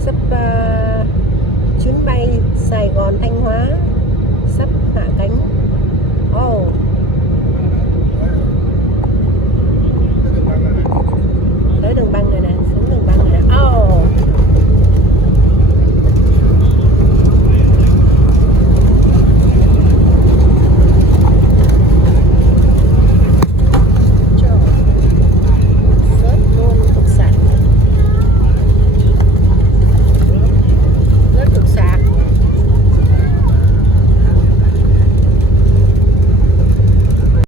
Sắp chuyến bay Sài Gòn Thanh Hóa sắp hạ cánh.